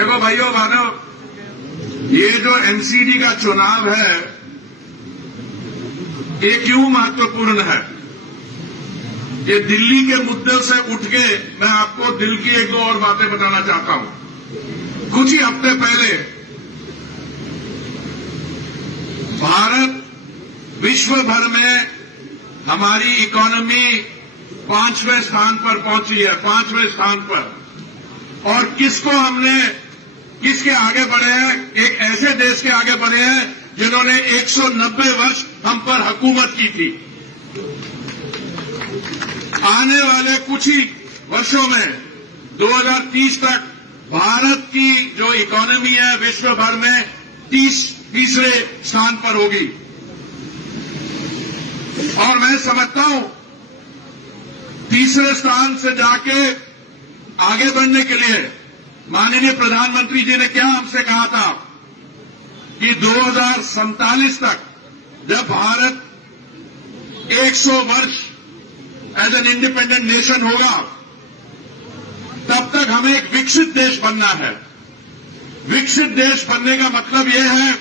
देखो भाइयों बहनों, ये जो एमसीडी का चुनाव है ये क्यों महत्वपूर्ण है? ये दिल्ली के मुद्दे से उठ के मैं आपको दिल की एक दो और बातें बताना चाहता हूं। कुछ ही हफ्ते पहले भारत विश्व भर में हमारी इकोनॉमी 5वें स्थान पर पहुंची है, 5वें स्थान पर। और किसके आगे बढ़े हैं? एक ऐसे देश के आगे बढ़े हैं जिन्होंने 190 वर्ष हम पर हुकूमत की थी। आने वाले कुछ ही वर्षों में 2030 तक भारत की जो इकोनॉमी है विश्व भर में तीसरे स्थान पर होगी। और मैं समझता हूं तीसरे स्थान से जाके आगे बढ़ने के लिए माननीय प्रधानमंत्री जी ने क्या हमसे कहा था कि 2047 तक जब भारत 100 वर्ष एज एन इंडिपेंडेंट नेशन होगा तब तक हमें एक विकसित देश बनना है। विकसित देश बनने का मतलब यह है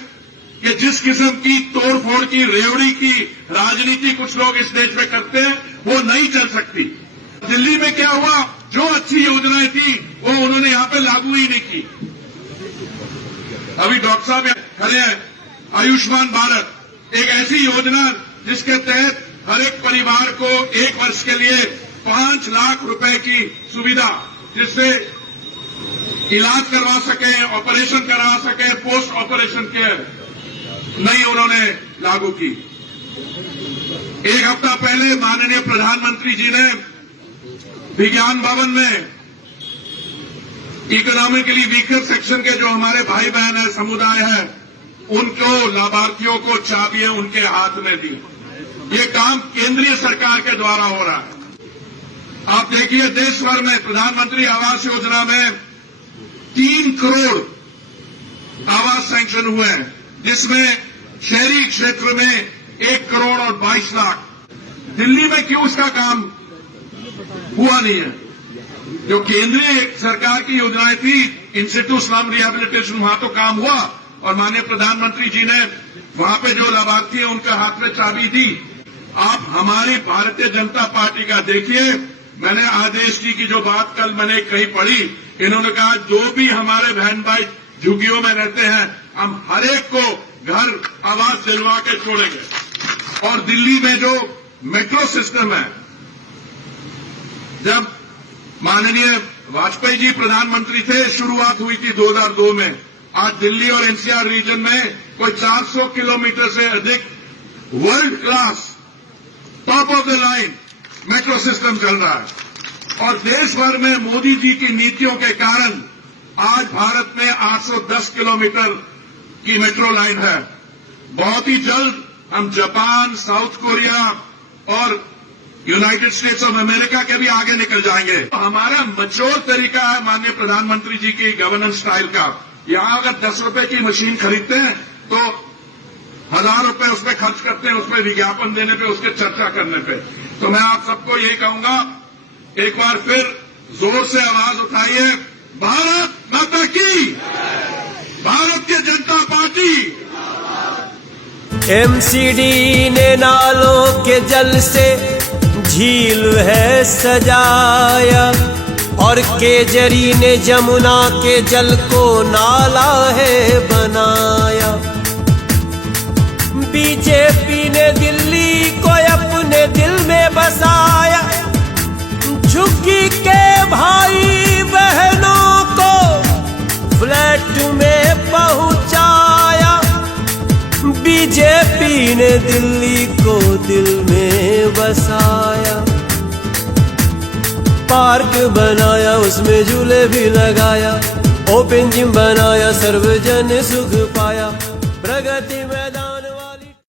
कि जिस किस्म की तोड़फोड़ की, रेवड़ी की राजनीति कुछ लोग इस देश में करते हैं वो नहीं चल सकती। दिल्ली में क्या हुआ? जो अच्छी योजनाएं थी वो उन्होंने यहां पे लागू ही नहीं की। अभी डॉक्टर साहब खड़े हैं, आयुष्मान भारत एक ऐसी योजना जिसके तहत हर एक परिवार को 1 वर्ष के लिए 5 लाख रुपए की सुविधा, जिससे इलाज करवा सके, ऑपरेशन करवा सके, पोस्ट ऑपरेशन केयर नहीं उन्होंने लागू की। एक हफ्ता पहले माननीय प्रधानमंत्री जी ने विज्ञान भवन में इकोनॉमिकली वीकर सेक्शन के जो हमारे भाई बहन है, समुदाय है, उनको, लाभार्थियों को चाबियां उनके हाथ में दी। ये काम केंद्रीय सरकार के द्वारा हो रहा है। आप देखिए देश भर में प्रधानमंत्री आवास योजना में 3 करोड़ आवास सैंक्शन हुए हैं, जिसमें शहरी क्षेत्र में 1 करोड़ और 22 लाख। दिल्ली में क्यों इसका काम हुआ नहीं है? जो केंद्रीय सरकार की योजनाएं थी, इंस्टीट्यूट स्लम रिहेबिलिटेशन, वहां तो काम हुआ और माननीय प्रधानमंत्री जी ने वहां पे जो लाभार्थी हैं उनके हाथ में चाबी दी। आप हमारी भारतीय जनता पार्टी का देखिए, मैंने आदेश जी की जो बात कल मैंने कहीं पढ़ी, इन्होंने कहा जो भी हमारे बहन भाई झुग्गियों में रहते हैं हम हर एक को घर आवास दिलवा के छोड़ेंगे। और दिल्ली में जो मेट्रो सिस्टम है, जब माननीय वाजपेयी जी प्रधानमंत्री थे, शुरुआत हुई थी 2002 में। आज दिल्ली और एनसीआर रीजन में कोई 400 किलोमीटर से अधिक world class top of the line metro system चल रहा है। और देश भर में मोदी जी की नीतियों के कारण आज भारत में 810 किलोमीटर की मेट्रो लाइन है। बहुत ही जल्द हम जापान, साउथ कोरिया और यूनाइटेड स्टेट्स ऑफ अमेरिका के भी आगे निकल जाएंगे। तो हमारा मैच्योर तरीका है माननीय प्रधानमंत्री जी की गवर्नेंस स्टाइल का। यहां अगर 10 रुपए की मशीन खरीदते हैं तो 1000 रुपए उसमें खर्च करते हैं, उसमें विज्ञापन देने पे, उसके चर्चा करने पे। तो मैं आप सबको यही कहूंगा, एक बार फिर जोर से आवाज उठाइए, भारत माता की, भारतीय जनता पार्टी। एमसीडी ने नालों के जल से झील है सजाया और केजरी ने जमुना के जल को नाला है बनाया। बीजेपी ने दिल्ली को अपने दिल में बसाया, झुग्गी के भाई बहनों को फ्लैट में पहुंचाया। बीजेपी ने दिल्ली को दिल में बसाया, पार्क बनाया, उसमें झूले भी लगाया, ओपन जिम बनाया, सर्वजन सुख पाया, प्रगति में